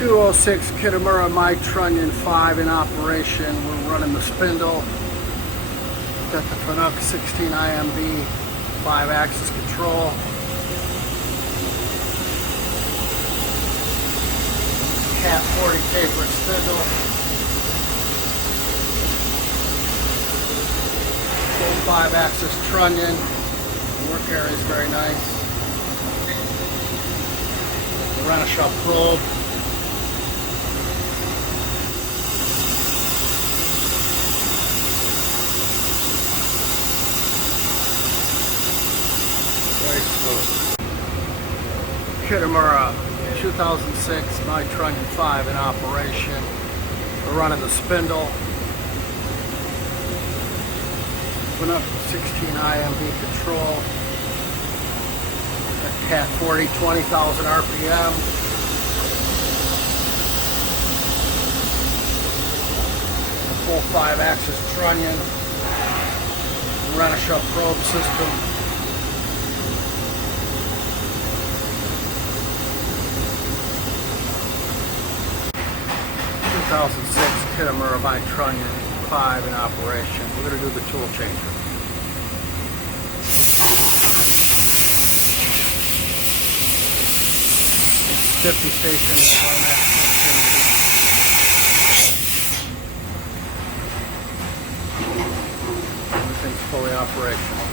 206 Kitamura Mytrunnion 5 in operation. We're running the spindle. Got the Fanuc 16 IMB 5-axis control. Cat 40 tapered spindle. Full 5-axis Trunnion. The work area is very nice. The Renaissance probe. Very smooth. Kitamura 2006 Mytrunnion 5 in operation. We're running the spindle. Went up 16 IMB control. Cat 40, 20,000 RPM. The full 5-axis Trunnion. Renaissance probe system. 2006 Kitamura Mytrunnion 5 in operation. We're going to do the tool changer. It's 50 station automatic tool changer. Everything's fully operational.